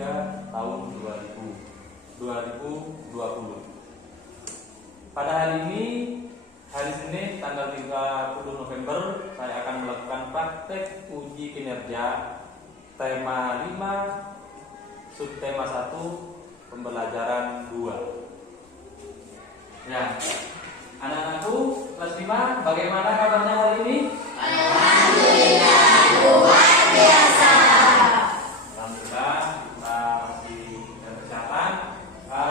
3 tahun 2020. Pada hari ini, hari Senin tanggal 30 November, saya akan melakukan praktek uji kinerja tema 5 subtema 1 pembelajaran 2. Ya, anak-anakku kelas 5, bagaimana kabarnya hari ini? Alhamdulillah, luar biasa. Alhamdulillah, kita masih kesehatan.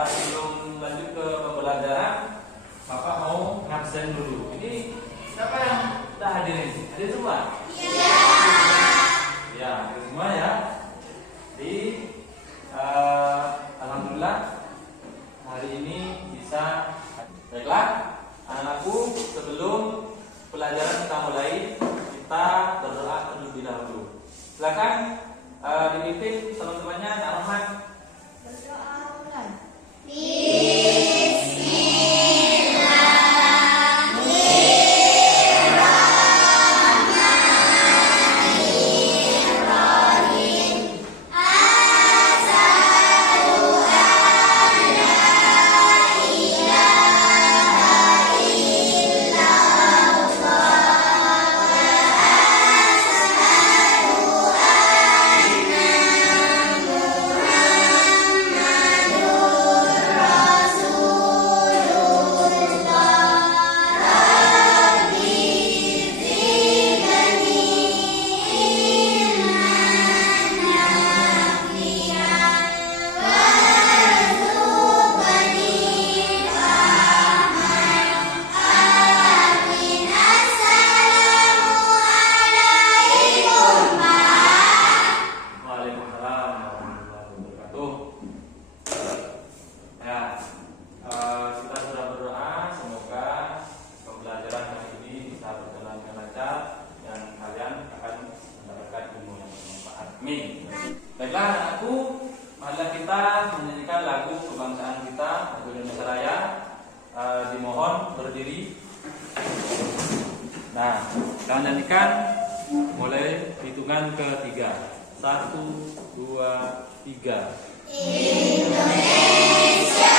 Sebelum lanjut ke pembelajaran, Bapak mau ngabsen dulu. Ini siapa yang sudah hadir ini? Hadir semua? Iya. Ya, hadir semua ya. Jadi, alhamdulillah hari ini bisa. Baiklah, anak-anakku, sebelum pelajaran kita mulai, kita berdoa terlebih dahulu. Silakan dipimpin teman-temannya, Nak Rahmat. Berdoa mulai. Baiklah anakku, marilah kita menyanyikan lagu kebangsaan kita, lagu Indonesia Raya. Dimohon berdiri. Nah, kita nyanyikan mulai hitungan ke-3. 1, 2, 3. Indonesia. Indonesia.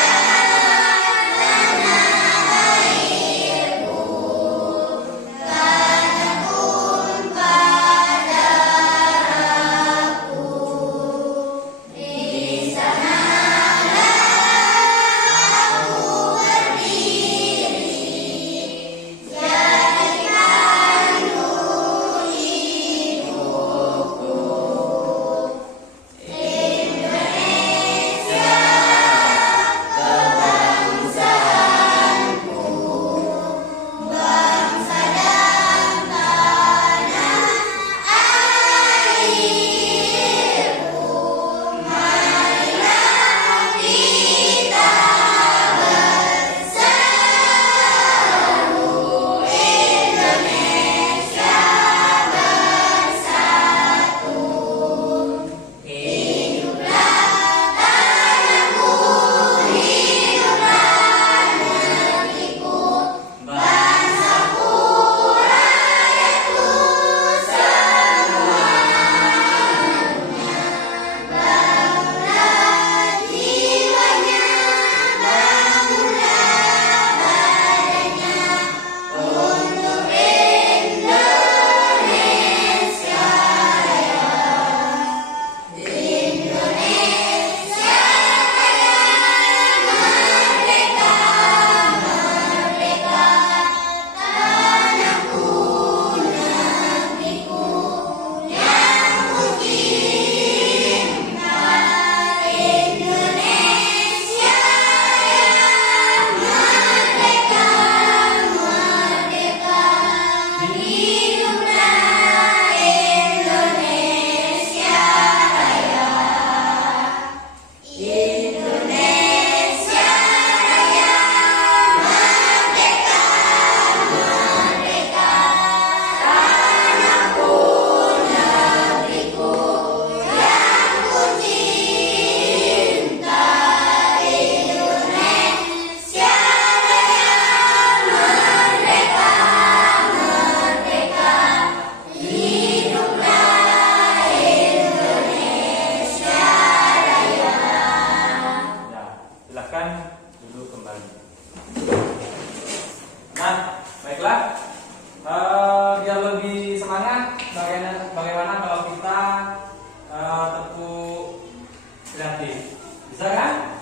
kreatif. Bisa kan?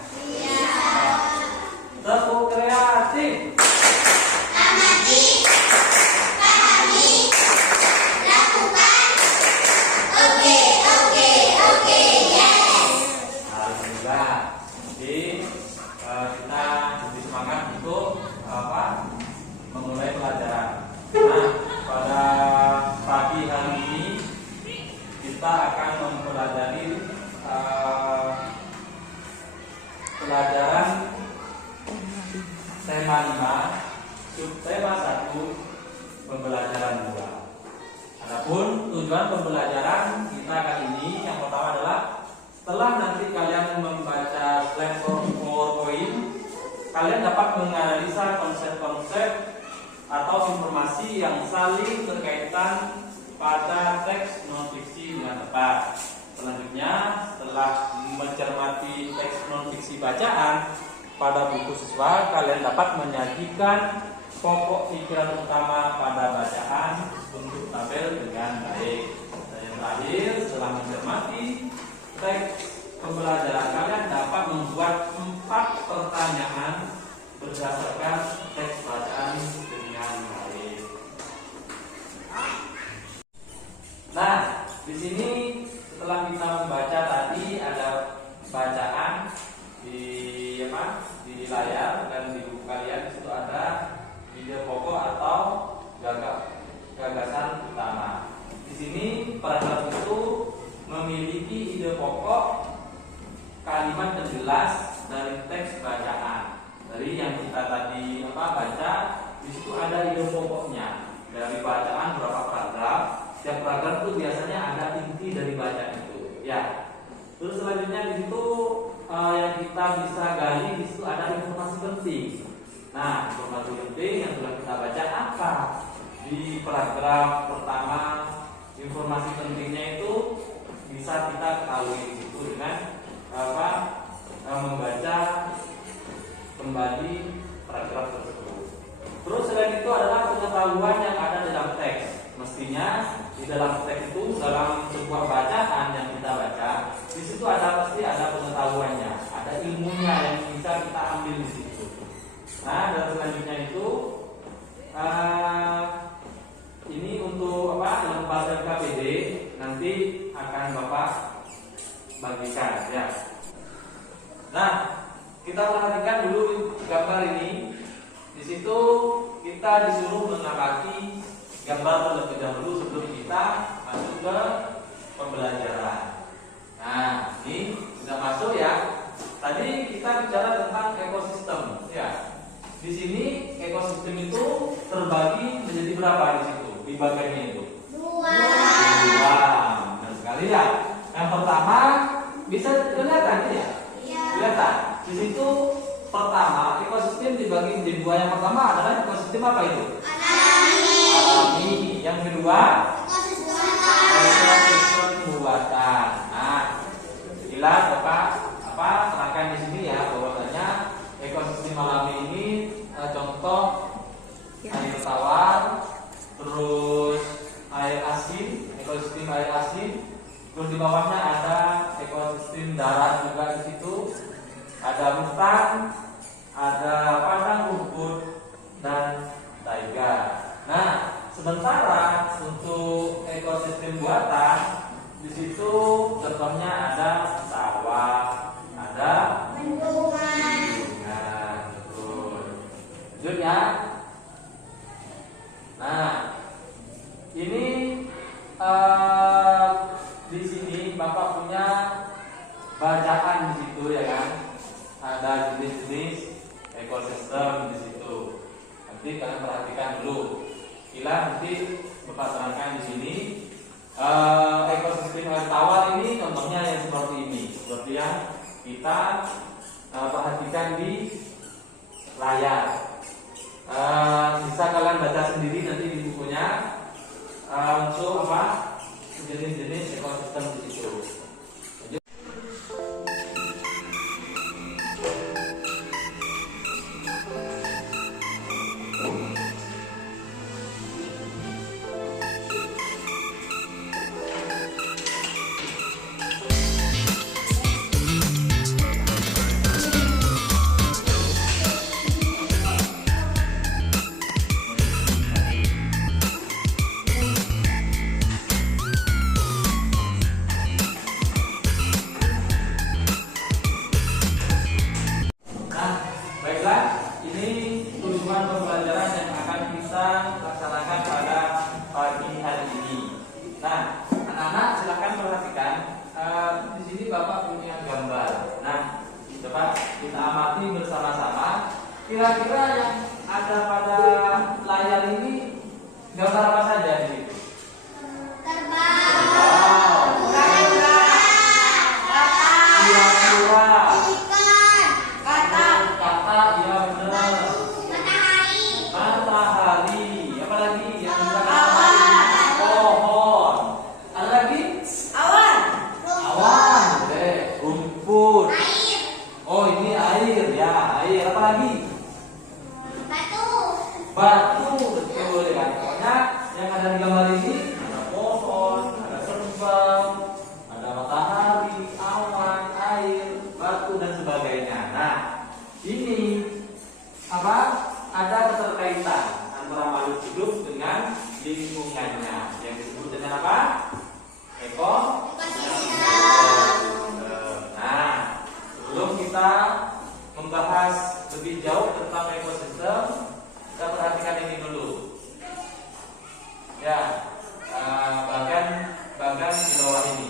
Tepuk kreatif. Amati, pahami, lakukan. Oke, yes. Alhamdulillah. Jadi kita lebih semangat untuk memulai pelajaran. Nah, pada pagi hari ini kita akan mempelajari pelajaran tema 5, subtema 1, pembelajaran 2. Adapun tujuan pembelajaran kita kali ini yang pertama adalah setelah nanti kalian membaca slide PowerPoint, kalian dapat menganalisa konsep-konsep atau informasi yang saling berkaitan pada teks non-fiksi dengan tepat. Selanjutnya, setelah mencermati teks non-fiksi bacaan pada buku siswa, kalian dapat menyajikan pokok pikiran utama pada bacaan untuk tabel dengan baik. Dan yang terakhir, setelah mencermati teks pembelajaran, kalian dapat membuat 4 pertanyaan berdasarkan teks bacaan dengan baik. Nah, di sini setelah kita membaca tadi ada bacaan di layar dan di buku kalian, di situ ada ide pokok atau gagasan utama. Di sini paragraf itu memiliki ide pokok, kalimat yang jelas dari teks bacaan. Dari yang kita tadi baca, di situ ada ide pokoknya dari bacaan berapa paragraf. Setiap paragraf itu biasanya ada inti dari bacaan itu. Ya. Terus selanjutnya di situ yang kita bisa gali, di situ ada informasi penting. Nah, informasi penting yang sudah kita baca apa? Di paragraf pertama, informasi pentingnya itu bisa kita ketahui di situ dengan membaca kembali paragraf tersebut. Terus selain itu adalah pengetahuan yang ada dalam teks. Mestinya di dalam teks itu, dalam sebuah bacaan yang kita baca, di situ pasti ada pengetahuannya, ada ilmunya yang bisa kita ambil di situ. Nah, dan selanjutnya itu ini untuk lembaga KPD nanti akan Bapak bagikan ya. Nah, kita perhatikan dulu gambar ini. Di situ kita disuruh mengamati gambar terlebih dahulu sebelum kita masuk ke pembelajaran. Nah, ini sudah masuk ya. Tadi kita bicara tentang ekosistem ya. Di sini ekosistem itu terbagi menjadi berapa di situ? Di bagiannya itu? 2. Benar sekali ya. Yang pertama bisa kelihatan ya? Iya. Kelihatan. Di situ pertama ekosistem dibagi menjadi 2. Yang pertama adalah ekosistem apa itu? Alami. Yang kedua ekosistem buatan. Nah, bila Bapak terangkan di sini ya, bahwasanya ekosistem alami ini contoh air tawar, terus air asin, ekosistem air asin, terus di bawahnya ada ekosistem darat juga di situ, ada hutan, ada padang rumput dan taiga. Nah, sementara untuk ekosistem buatan di situ contohnya ada sawah, ada bendungan, betul. Lanjut ya. Nah, ini di sini Bapak punya bacaan di situ ya kan? Ada jenis-jenis ekosistem di situ. Nanti kalian perhatikan dulu. Bila nanti Bapak terangkan di sini ekosistem air tawar ini contohnya yang seperti ini, seperti yang kita perhatikan di layar. Bisa kalian baca sendiri nanti di bukunya untuk jenis-jenis ekosistem di situ. Coba kita amati bersama-sama. Kira-kira yang ada pada layar ini gambar apa saja di situ? Terbang. Kira-kira Ikan. kata ya benar. Matahari. Matahari. Apa lagi yang bisa Awan. pohon? Ada lagi? Awan. Awan. Oke. Rumput. Air. Oh ini air ya. Air. Apa lagi? Batu. Batu. Betul ya. Pokoknya yang ada di gambar ini ada pohon, ada terbang, ada matahari, awan, air, batu dan sebagainya. Nah, ini apa? Ada keterkaitan antara makhluk hidup dengan lingkungannya yang disebut dengan apa? Nah, sebelum kita membahas lebih jauh tentang ekosistem, kita perhatikan ini dulu. Ya, bagian di bawah ini.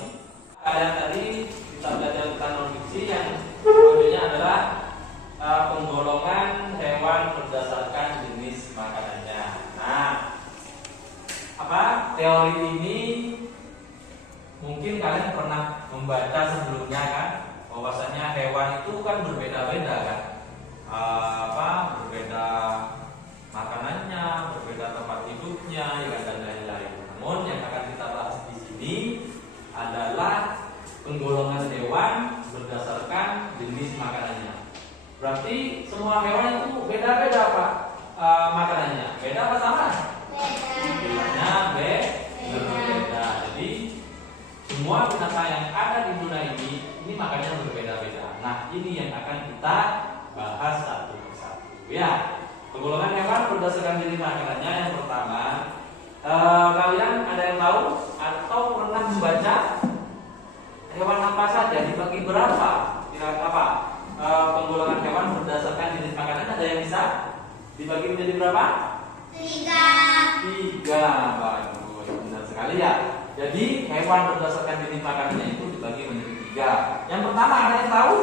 Kalian tadi kita belajar tentang non-fiksi yang tujuannya adalah penggolongan hewan berdasarkan jenis makanannya. Nah, apa teori ini mungkin kalian pernah membaca sebelumnya kan, bahwasanya hewan itu kan berbeda-beda kan, berbeda makanannya, berbeda tempat hidupnya, ya kan, dan lain-lain. Namun yang akan kita bahas di sini adalah penggolongan hewan berdasarkan jenis makanannya. Berarti semua hewan itu beda-beda Pak makanannya. Beda apa sama? Bedanya berbeda. Jadi semua binatang yang ada di dunia ini makanannya berbeda-beda. Nah ini yang akan kita bahas satu persatu. Ya, penggolongan hewan berdasarkan jenis makanannya. Yang pertama, kalian ada yang tahu atau pernah membaca hewan apa saja dibagi berapa? Kira-kira apa? Penggolongan hewan berdasarkan jenis makanan ada yang bisa dibagi menjadi berapa? 3. Bagus, benar sekali ya. Jadi hewan berdasarkan jenis makanannya itu dibagi menjadi 3. Yang pertama ada yang tahu?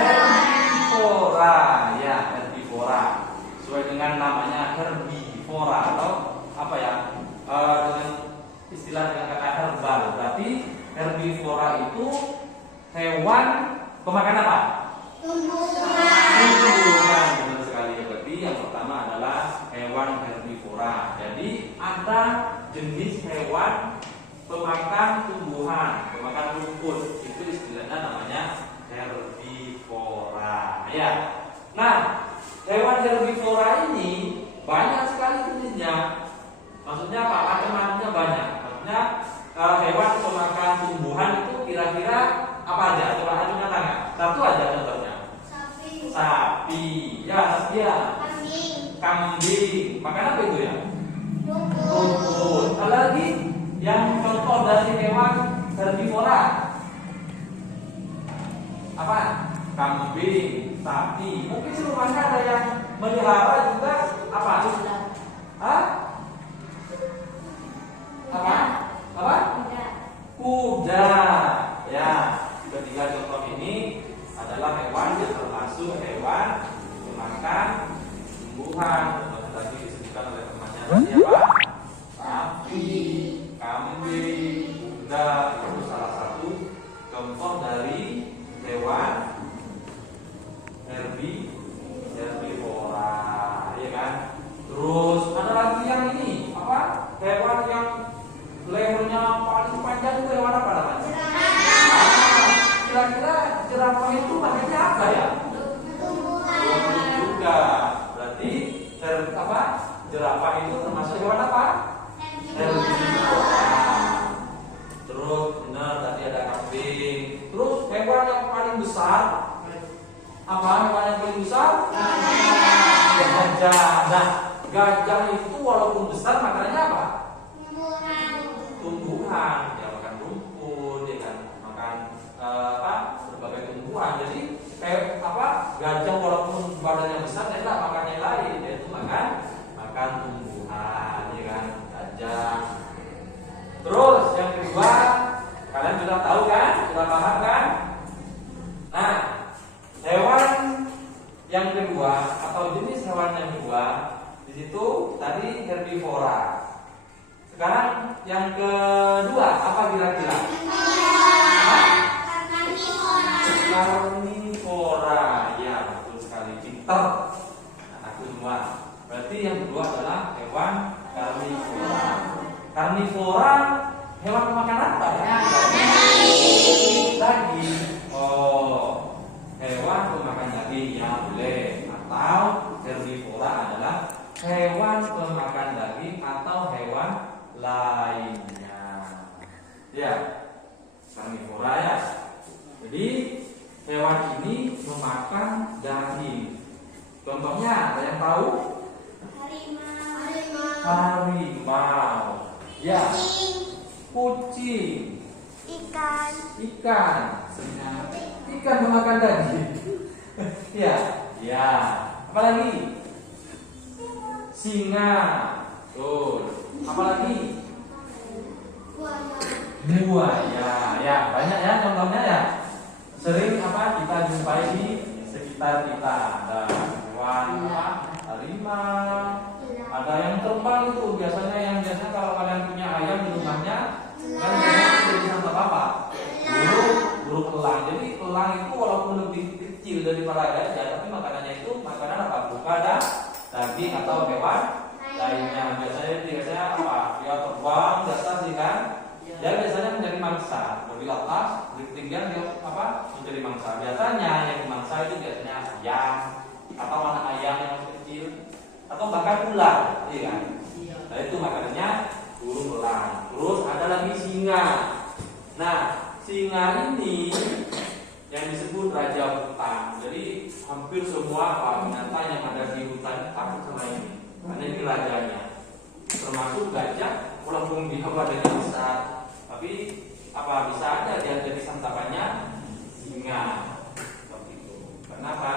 Herbivora, ya herbivora. Sesuai dengan namanya herbivora atau apa ya? Dengan istilah dengan kata herbal. Berarti herbivora itu hewan pemakan apa? Tumbuhan. Benar sekali. Berarti yang pertama adalah hewan herbivora. Jadi ada jenis hewan pemakan tumbuhan, pemakan rumput. Itu istilahnya namanya herbivora. Ya. Nah, hewan herbivora ini banyak sekali jenisnya. Maksudnya apa? Macam-macamnya banyak. Maksudnya hewan pemakan tumbuhan itu kira-kira apa aja? Coba acungkan tangan. Satu aja contohnya. Sapi. Ya, sapi ya. Kambing. Makan apa itu ya? Rumput. Ada lagi yang contoh dari hewan herbivora. Apa? Kambing, sapi. Mungkin di rumahnya ada yang melihara juga apa? Hah? Apa? Kuda. Ya, ketiga contoh ini adalah hewan yang termasuk hewan pemakan tumbuhan. Tadi disebutkan oleh temannya tadi apa? Sapi, kambing, kuda itu salah satu contoh dari hewan herbivora, ya kan? Terus ada lagi yang ini apa? Hewan yang lehernya paling panjang itu hewan apa namanya? Kira-kira jerapah itu makannya apa ya? Tumbuhan juga. Berarti jerapah itu termasuk hewan apa? Herbivora. Terus benar tadi ada kambing. Terus hewan yang paling besar apa? Hewan yang paling besar? Gajah. Nah, gajah itu walaupun besar makanannya apa? Tumbuhan. Ya makan rumput, ya kan, makan berbagai tumbuhan. Jadi kayak gajah walaupun badannya besar, dia tidak makan yang lain, yaitu makan tumbuhan, ya kan, gajah. Terus yang kedua, kalian sudah tahu kan, sudah paham kan? kedua atau jenis hewan yang kedua di situ tadi herbivora. Sekarang yang kedua apa kira-kira? Karnivora. Ya, betul sekali. Pintar. Aku semua. Berarti yang kedua adalah hewan karnivora. Karnivora hewan pemakan apa ya? Daging. Oh, hewan pemakan daging ya boleh. Atau herbivora adalah hewan pemakan daging atau hewan lainnya. Ya, karnivora ya. Jadi hewan ini memakan daging. Contohnya ada yang tahu? Harimau. Ya. Kucing. Ikan. Ikan memakan daging. Ya. Ya. Apa lagi? Singa. Tuh. Apa lagi? Buaya. Ya, banyak ya contohnya ya. Sering kita jumpai di sekitar kita. Ada hewan harimau. Ada yang terbang itu biasanya kalau kalian punya ayam di rumahnya kan biasanya jadi santap apa? Burung elang. Jadi elang itu walaupun lebih kecil daripada gajah, tapi makanannya itu makanan apa? Bukan daging atau hewan lainnya. Biasanya apa? Dia terbang di atas sih kan? Dia biasanya mencari mangsa. Dari atas, di ketinggian dia mencari mangsa. Biasanya yang dimangsa itu biasanya ayam atau anak ayam yang masih kecil atau bahkan ular, iya kan? Nah itu makanannya burung elang. Terus ada lagi singa. Nah singa ini yang disebut raja hutan. Jadi hampir semua binatang yang ada di hutan takut sama ini, karena ini rajanya. Termasuk gajah, walaupun dia badannya besar, tapi bisa aja dia jadi santapannya singa. Seperti itu. Kenapa?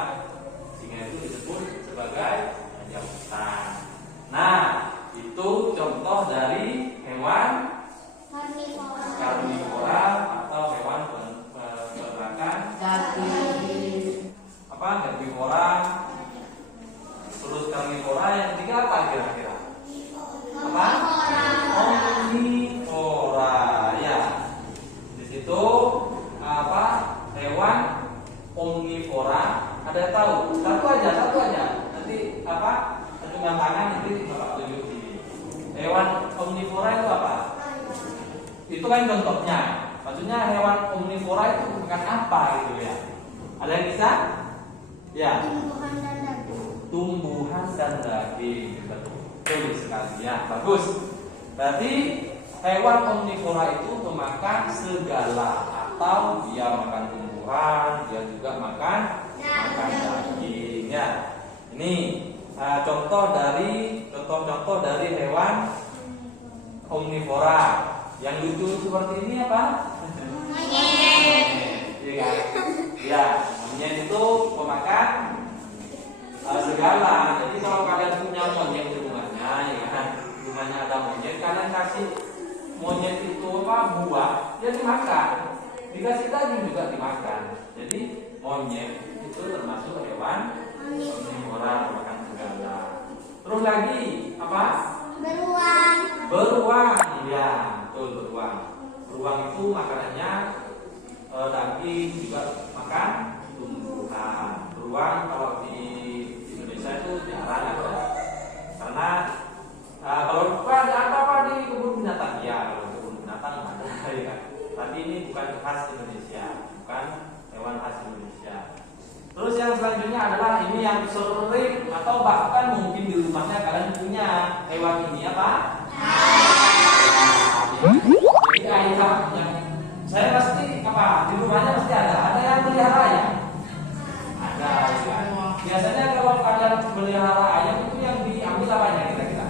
Singa itu disebut sebagai raja hutan. Nah, itu contoh dari hewan karnivora atau hewan pemakan daging. Herbivora. Terus karnivora yang ketiga apa kira-kira? Omnivora. Ya. Di situ hewan omnivora. Ada yang tahu? Satu aja. Nanti dengan tangan nanti Bapak tunjuk sini. Hewan omnivora itu apa? Itu kan contohnya. Maksudnya hewan omnivora itu bukan apa gitu ya? Ada yang bisa? Ya. Tumbuhan dan daging. Betul sekali ya. Bagus. Berarti hewan omnivora itu memakan segala, atau dia makan tumbuhan, dia juga makan daging ya. Ini contoh dari hewan omnivora. Yang lucu seperti ini apa? Monyet. Ya, monyet itu pemakan segala. Jadi kalau kalian punya monyet di rumahnya, ya kan, rumahnya ada monyet, kalian kasih monyet itu buah, dia dimakan. Dikasih daging juga dimakan. Jadi monyet itu termasuk hewan omnivora, makan segala. Terus lagi apa? Beruang. Ya, betul, beruang. Beruang itu makanannya daging, juga makan tumbuhan. Beruang kalau di Indonesia itu jarang ada. Karena kalau ada di kebun binatang, ya kalau kebun binatang ada ya. Tapi ini bukan khas Indonesia, bukan hewan khas Indonesia. Terus yang selanjutnya adalah ini yang sering atau bahkan mungkin di rumahnya kalian punya hewan ini apa? Jadi ayam yang saya pasti di rumahnya pasti ada yang melihara ya? Ada ya. Biasanya kalau kalian melihara ayam itu yang diambil apanya kira-kira?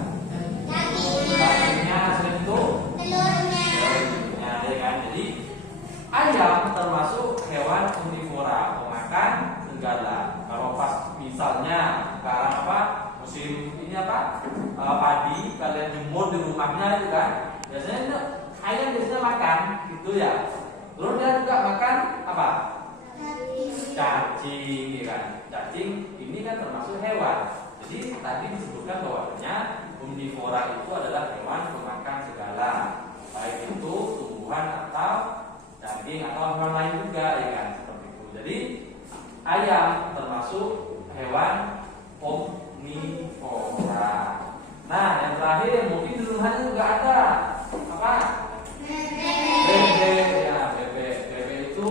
Dagingnya, selain itu telurnya ya kan. Jadi ayam termasuk hewan omnivora, pemakan segala. Kalau pas misalnya sekarang musim ini padi, kalian jemur di rumahnya itu kan, biasanya ayam biasanya makan gitu ya. Terus dia juga makan apa? Cacing ya kan. Cacing ini kan termasuk hewan. Jadi tadi disebutkan bahwasanya omnivora itu adalah hewan pemakan segala, baik itu tumbuhan atau daging atau hewan lain juga, ya kan, seperti itu. Jadi ayam termasuk hewan omnivora. Nah, yang terakhir mungkin di rumahnya juga ada apa? Bebek, ya bebek itu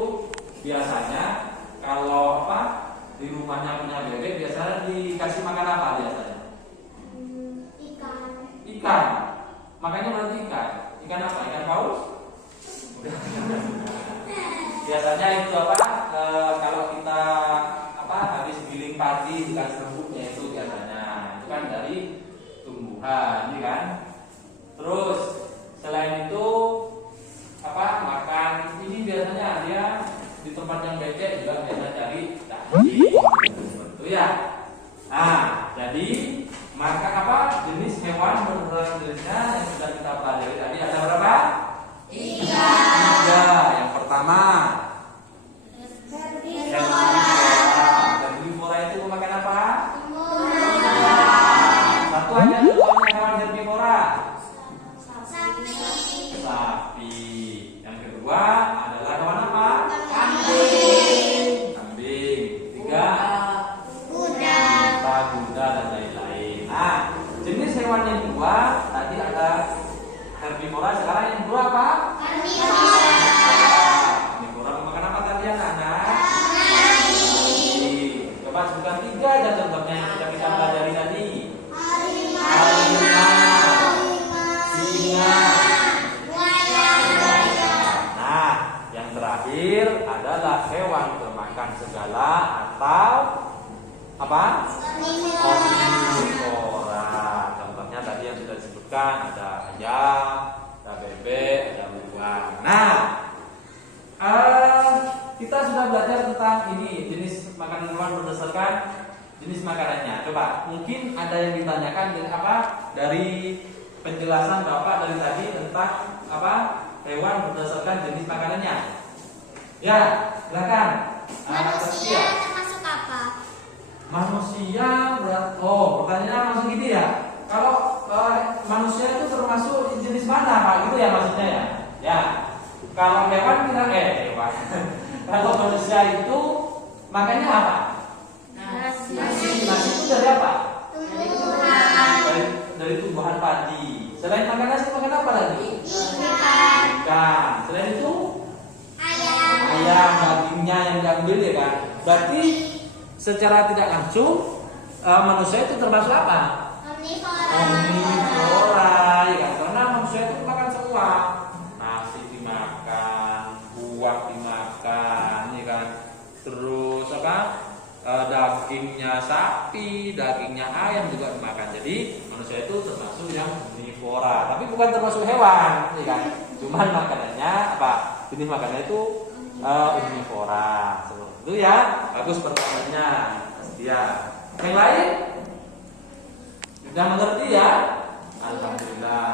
biasanya kalau apa di rumahnya punya bebek biasanya dikasih makan apa biasanya? Ikan. Ikan. Makanya berarti ikan. Ikan apa? Ikan paus? Biasanya itu apa? Kalau kita apa habis giling padi dikasih serbuknya itu biasanya itu kan dari tumbuhan, ya kan? Terus selain itu apa makan ini biasanya dia di tempat yang becek juga biasa cari daging, itu ya. Nah, jadi maka apa jenis hewan berdasarkan jenisnya yang sudah kita pelajari tadi ada berapa? Tiga. Yang pertama herbivora itu memakan apa? Satu aja contohnya hewan herbivora. Sapi. Yang kedua adalah hewan apa? Kambing. Tiga. Kuda, dan lain-lain. Nah, jenis hewan yang dua tadi ada herbivora, sekarang yang kedua apa? Herbivora memakan apa tadi anak-anak? Coba sebutkan tiga aja contohnya yang sudah kita pelajari tadi. Harimau, singa. Nah, yang terakhir adalah hewan pemakan segala atau apa? Omnivora. Contohnya tadi yang sudah disebutkan ada ayam, ada bebek, ada beruang. Nah, kita sudah belajar tentang ini jenis makanan hewan berdasarkan jenis makanannya. Coba, mungkin ada yang ditanyakan dari apa? Dari penjelasan Bapak dari tadi tentang apa? Hewan berdasarkan jenis makanannya. Ya, silakan. Manusia termasuk apa? Manusia pertanyaannya langsung gitu ya. Kalau manusia itu termasuk jenis mana Pak? Gitu ya maksudnya ya. Ya. Kalau hewan kita hewan. Kalau manusia itu makannya apa? Nasi. Nasi itu dari apa? Tumbuhan. Dari tumbuhan padi. Selain makan nasi makan apa lagi? Ikan. Ikan. Selain itu Ayam. ayam, dagingnya yang diambil ya kan. Berarti secara tidak langsung manusia itu termasuk apa? Omnivora, ya kan? Karena manusia itu makan semua. Nasi dimakan, buah dimakan, ya kan? Terus apa? Dagingnya sapi, dagingnya ayam juga dimakan. Jadi manusia itu termasuk yang omnivora, tapi bukan termasuk hewan, ya kan? Cuman makanannya apa? Jenis makanannya itu omnivora. Seperti itu ya. Bagus pertanyaannya. Ya. Yang lain? Sudah mengerti ya? Alhamdulillah.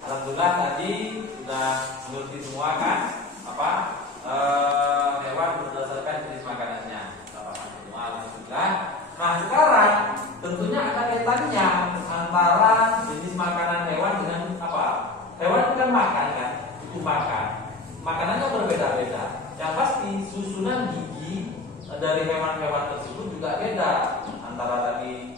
Alhamdulillah tadi sudah mengerti semua kan? Apa? Hewan berdasarkan jenis makanannya. Semua alhamdulillah. Nah sekarang tentunya ada kaitannya antara jenis makanan hewan dengan apa? Hewan itu kan makan kan? Itu makan. Makanannya berbeda-beda. Yang pasti susunan gigi dari hewan-hewan tersebut juga beda antara tadi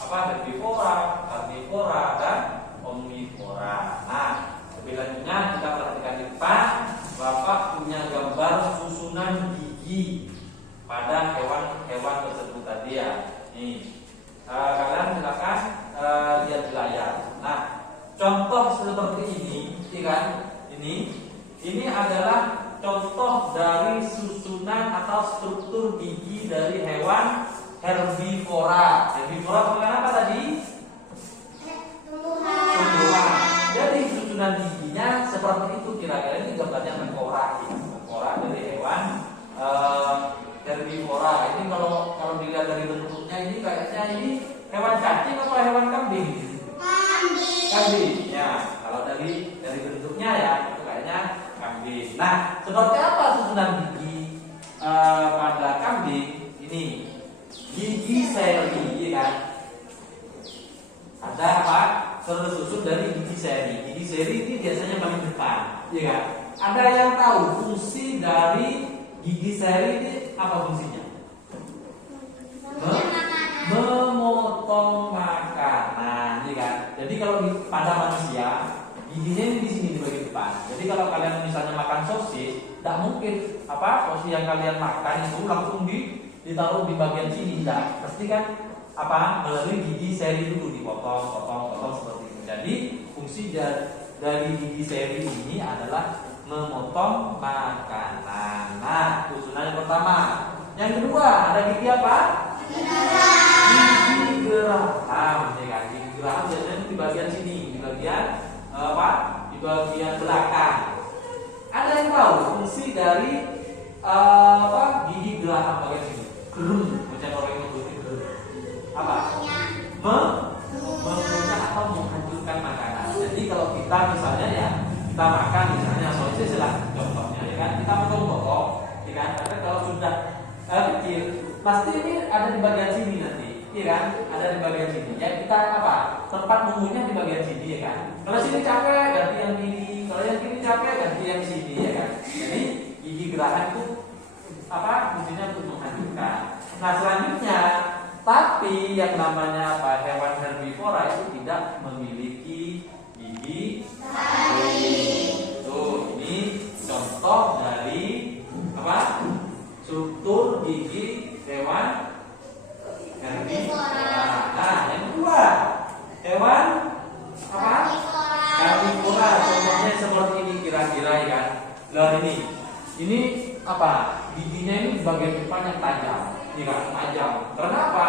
apa herbivora, karnivora dan omnivora. Nah, lebih lanjutnya kita perhatikan di depan. Bapak punya gambar susunan gigi pada hewan-hewan tersebut tadi ya. Nih, kalian silakan lihat di layar. Nah, contoh seperti ini, kan? Ini adalah contoh dari susunan atau struktur gigi dari hewan herbivora. Herbivora makan apa tadi? Tumbuhan. Jadi susunan giginya seperti itu kira-kira. Ini gambarnya tengkorak. Tengkorak dari hewan herbivora. Ini kalau dilihat dari bentuknya ini kayaknya ini hewan cacing atau hewan kambing? Kambing. Ya, kalau dari bentuknya ya itu kayaknya kambing. Nah, seperti apa susunan gigi pada kambing? Ini gigi dari gigi seri ini apa fungsinya? Memotong makanan, ya kan? Jadi kalau pada manusia giginya ini di sini di bagian depan. Jadi kalau kalian misalnya makan sosis, tidak mungkin sosis yang kalian makan itu langsung ditaruh di bagian sini, tidak. Pasti kan melalui gigi seri dulu dipotong seperti itu. Jadi fungsi dari gigi seri ini adalah memotong makanan. Nah, susunan yang pertama. Yang kedua ada gigi apa? Gigi geraham, ya kan? Gigi geraham biasanya di bagian sini, di bagian di bagian belakang. Ada yang tahu fungsi dari gigi geraham bagian sini? Gerung, macam orang yang menyebut gerung. Apa? Mengunyah atau menghancurkan makanan. Jadi kalau kita misalnya kita makan misalnya sosis lah contohnya, ya kan? Kita potong-potong, ya kan? Karena kalau sudah kecil, pasti ini ada di bagian sini nanti, ya kan? Ada di bagian sini. Ya kita tempat mengunyah di bagian sini, ya kan? Kalau sini capek ganti yang kiri, kalau yang kiri capek ganti yang sini, ya kan? Jadi gigi geraham itu fungsinya untuk menghancurkan. Nah selanjutnya, tapi yang namanya hewan herbivora itu tidak memiliki gigi taring. Tuh, ini contoh dari struktur gigi hewan herbivora. Nah, yang kedua, hewan karnivora. Contohnya seperti ini kira-kira, ya kan? Nah ini giginya ini di bagian depan yang tajam, ya kan? Tajam. Kenapa?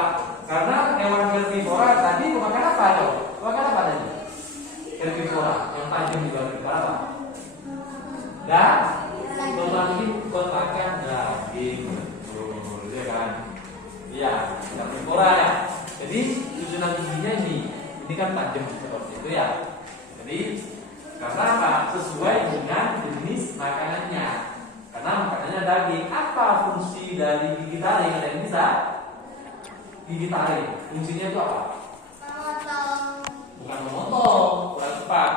Karena hewan herbivora tadi memakan apa dong? Memakan apa tadi? Herbivora yang tajam di bagian depan dan memakan daging, ya kan? Iya, herbivora ya. Jadi susunan giginya ini kan tajam seperti itu ya. Jadi karena sesuai dengan jenis makanannya. Karena makanannya daging. Apa fungsi dari gigi taring? Ada yang bisa? Gigi taring fungsinya itu apa? Bukan memotong, kurang tepat.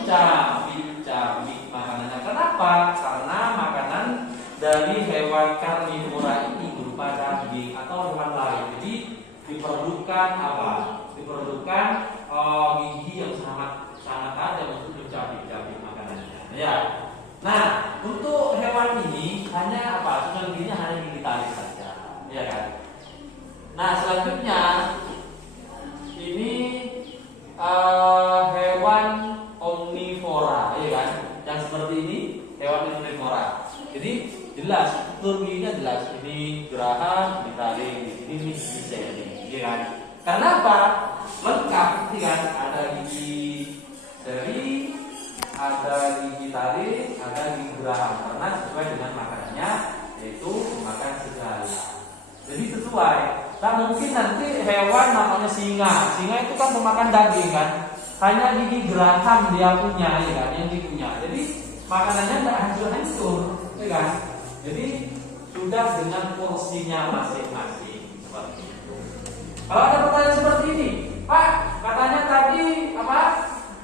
Mencabik makanannya. Kenapa? Karena makanan dari hewan karnivora ini berupa daging atau hewan lain. Jadi diperlukan Diperlukan gigi yang sangat tajam untuk mencabik makanannya. Ya. Nah, untuk hewan ini hanya susunan giginya hanya gigi taring saja, ya kan? Nah, selanjutnya ini hewan omnivora, ya kan? Yang seperti ini hewan omnivora. Jadi jelas, struktur giginya jelas. Ini geraham, gigi taring, ini gigi seri, ya kan? Karena apa? Lengkap, ya kan? Ada gigi seri, ada gigi taring, ada gigi geraham. Karena sesuai dengan makanannya, yaitu memakan segala. Jadi sesuai. Nah mungkin nanti hewan namanya singa. Singa itu kan memakan daging kan. Hanya gigi geraham dia punya, ya kan? Yang dia punya. Jadi makanannya tidak hancur-hancur, ya kan? Jadi sudah dengan porsinya masing-masing seperti itu. Kalau ada pertanyaan seperti ini, Pak, katanya tadi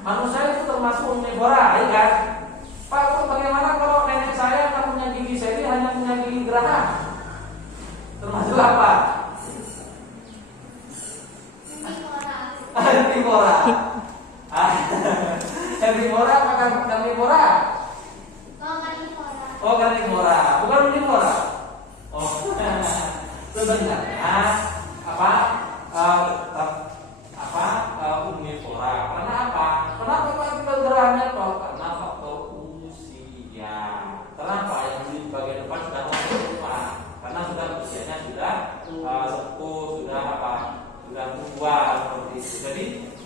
manusia itu termasuk omnivora, ya kan? Pak, bagaimana kalau nenek saya kan punya gigi seri hanya punya gigi geraham? Termasuk apa? Herbivora. Herbivora apa karnivora? Oh, karnivora. Bukan omnivora. Oh, sebenarnya omnivora. Karena apa? Kenapa kita gerahnya kok? Karena faktor usia. Kenapa? Yang di bagian depan sudah tua. Karena sudah usianya sudah sepuh, sudah tua seperti itu. Jadi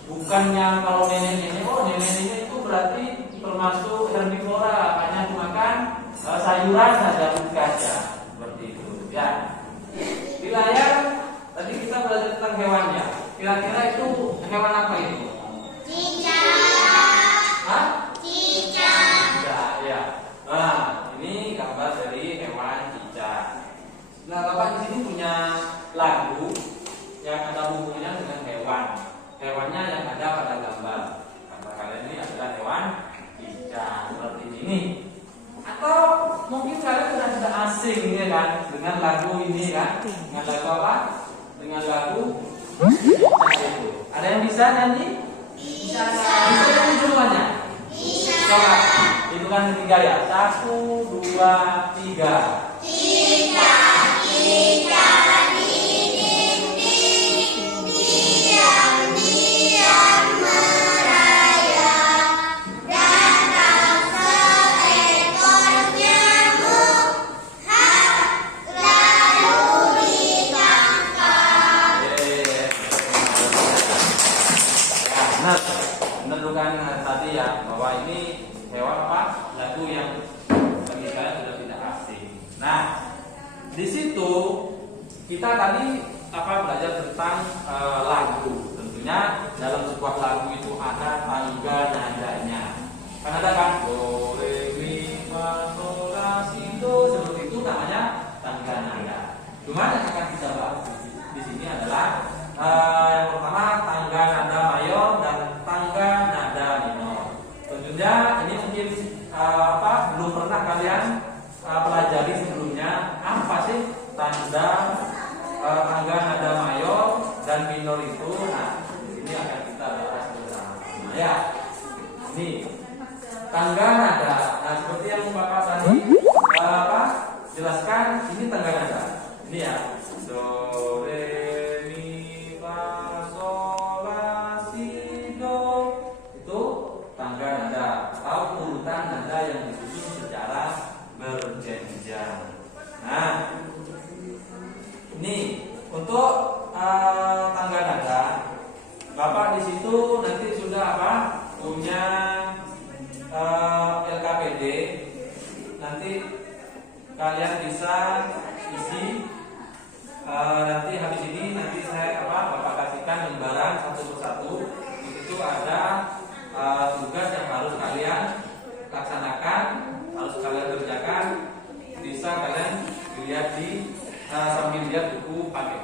bukannya kalau nenek-nenek itu berarti termasuk herbivora, hanya makan sayuran saja, bukan ya, seperti itu ya. Di layar tadi kita belajar tentang hewannya. Kira-kira itu hewan apa itu? Cicak. Cicak ya. Nah, ini gambar dari hewan cicak. Nah, Bapak di sini punya lagu yang ada hubungannya dengan hewan. Hewannya yang ada pada gambar. Gambar kalian ini adalah hewan cicak seperti ini. Atau asing ya kan dengan lagu ini kan. Dengan lagu apa? Dengan lagu Cicak itu. Ada yang bisa nyanyi? Bisa. Bisa nyanyi semuanya? Bisa. Coba hitungan ketiga ya. 1, 2, 3. Cicak, cicak di dinding, diam-diam merayap. Datang seekor nyamuk, lalu ditangkap. Ya, benar. Benar bukan tadi ya bahwa ini hewan apa? Lagu yang bagi saya sudah tidak asing. Nah, di situ kita tadi belajar tentang lagu. Tentunya dalam sebuah lagu itu ada tangga nadanya. Kan ada kan do re mi fa sol la si do, seperti itu namanya tangga nada. Cuma yang akan kita bahas di sini adalah yang pertama tangga nada mayor dan tangga nada minor. Tentunya ini mungkin belum pernah kalian pelajari sebelumnya apa sih tangga nada mayor dan minor itu. Nah, di sini akan kita bahas bersama. Ya, ini tangga nada. Nah, seperti yang Bapak tadi jelaskan, ini tangga nada. Ini ya, do re mi fa sol la si do, itu tangga nada atau urutan nada yang disusun secara berjenjang. Nah, ini untuk tangga nada, Bapak di situ nanti sudah punya LKPD. Nanti kalian bisa isi. Nanti habis ini saya Bapak kasihkan lembaran satu persatu. Di situ ada tugas yang harus kalian laksanakan, harus kalian kerjakan. Bisa kalian lihat sambil lihat buku paket